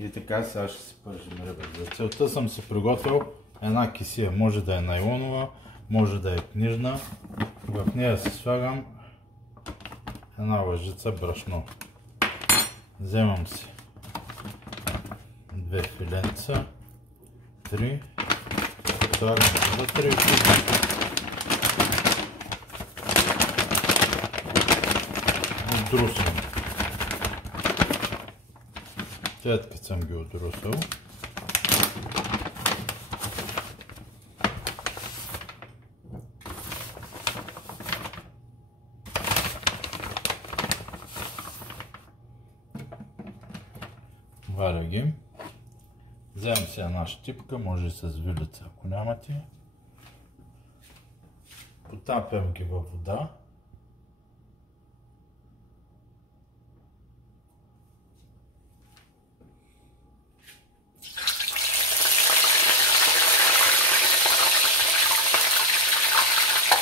И така сега ще си пържим ребра. За целта съм си приготвил една кесия. Може да е найлонова, може да е книжна. В нея си слагам една лъжица брашно. Вземам си 2 филенца, 3, слагам вътре и отдрусвам. След като съм ги отдрусал, валя ги. Вземам си една щипка, може и с вилица, ако нямате. Потапям ги във вода.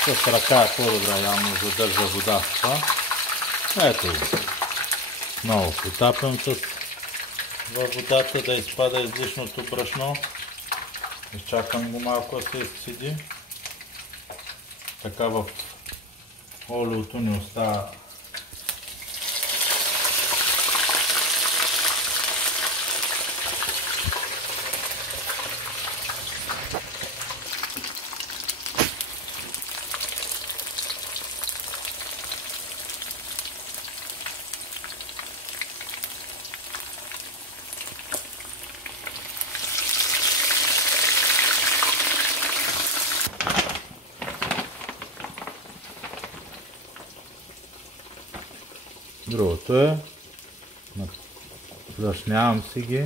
С ръка е по-добре, явно задържа вода в това. Ето го. Много потапям във водата да изпада излишното брашно. Изчакам го малко да се изцеди. Така в олиото ни остава другото е, брашнявам си ги,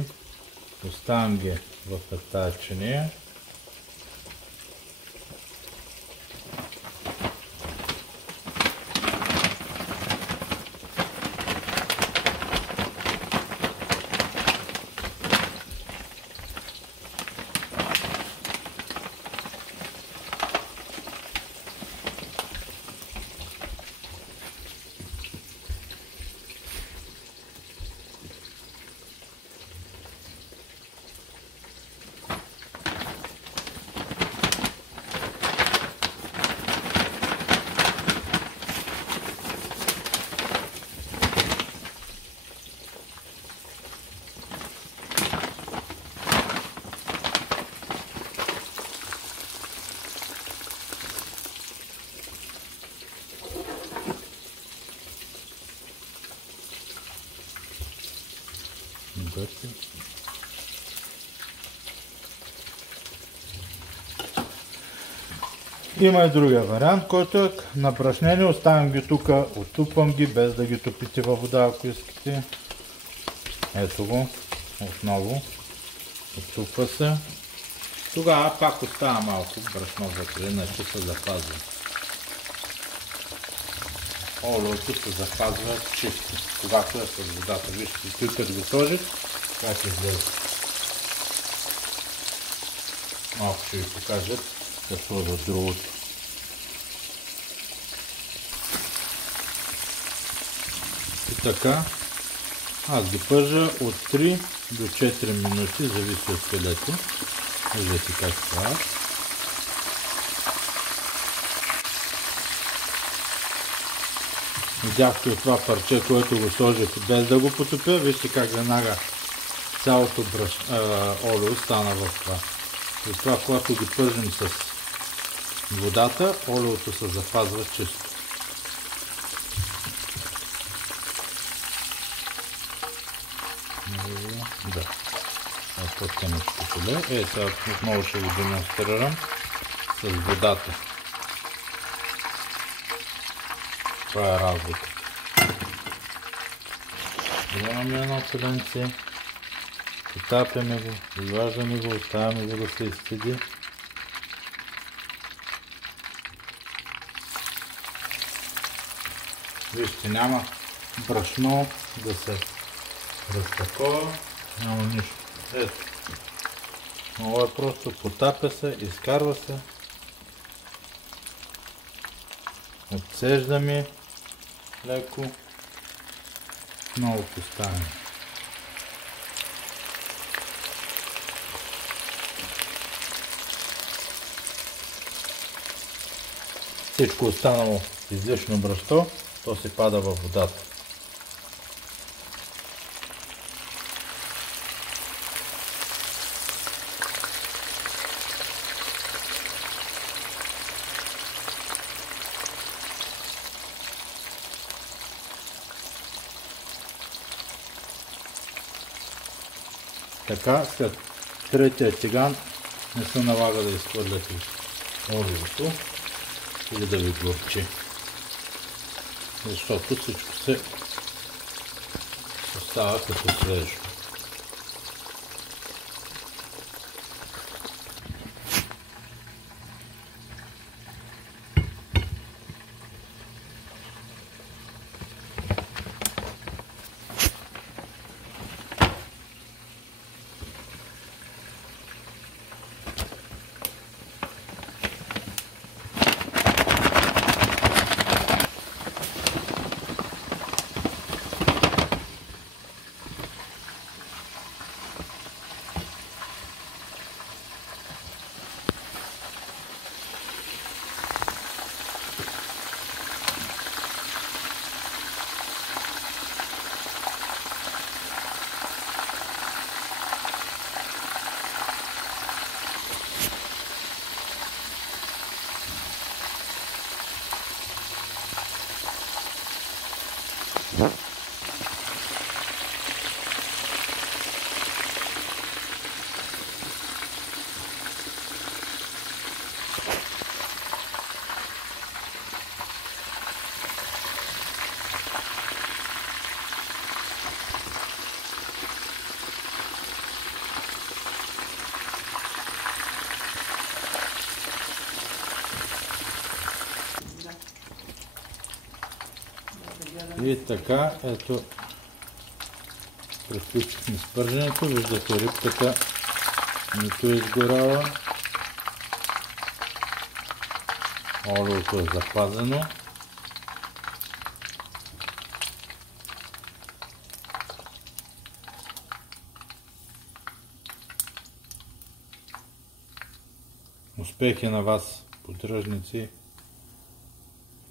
оставям ги в тази чиния. Има и другия вариант, който е на брашнени. Оставям ги тук, оттупвам ги, без да ги топите във вода, ако искате. Ето го, отново. Оттупва се. Тогава пак остава малко брашно вътре, иначе се запазва. Олиото се запазва чисто, когато е с водата. Вижте, той като го сложих, как ще излезе. Малко ще ви покажа какво е в другото. И така, аз ги пържа от 3 до 4 минути, зависи от филето. Виждате как това. Видяхте от това парче, което го сложих без да го потопя. Вижте как веднага цялото олио стана в това. И това, когато ги пържим с водата, олиото се запазва чисто. Да. По-тънъчко филе. Сега отново ще ви демонстрирам с водата. Това е разлика. Вземаме едно филенце, потапяме го, изваждаме го, оставяме го да се изцеди. Вижте, няма брашно да се разтакова, няма нищо. Ето. Много е просто, потапя се, изкарва се. Отсеждаме леко, много поставяме. всичко останало излишно брашно, то се пада във водата. Така, след третия тиган не се налага да изхвърляте олиото или да ви горчи, защото всичко се остава като свежо. И така, ето, приключихме с пърженето. Виждате, рибката нито е изгоряла. Олиото е запазено. Успехи на вас, поддръжници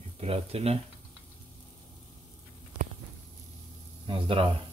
и приятели! На здраве!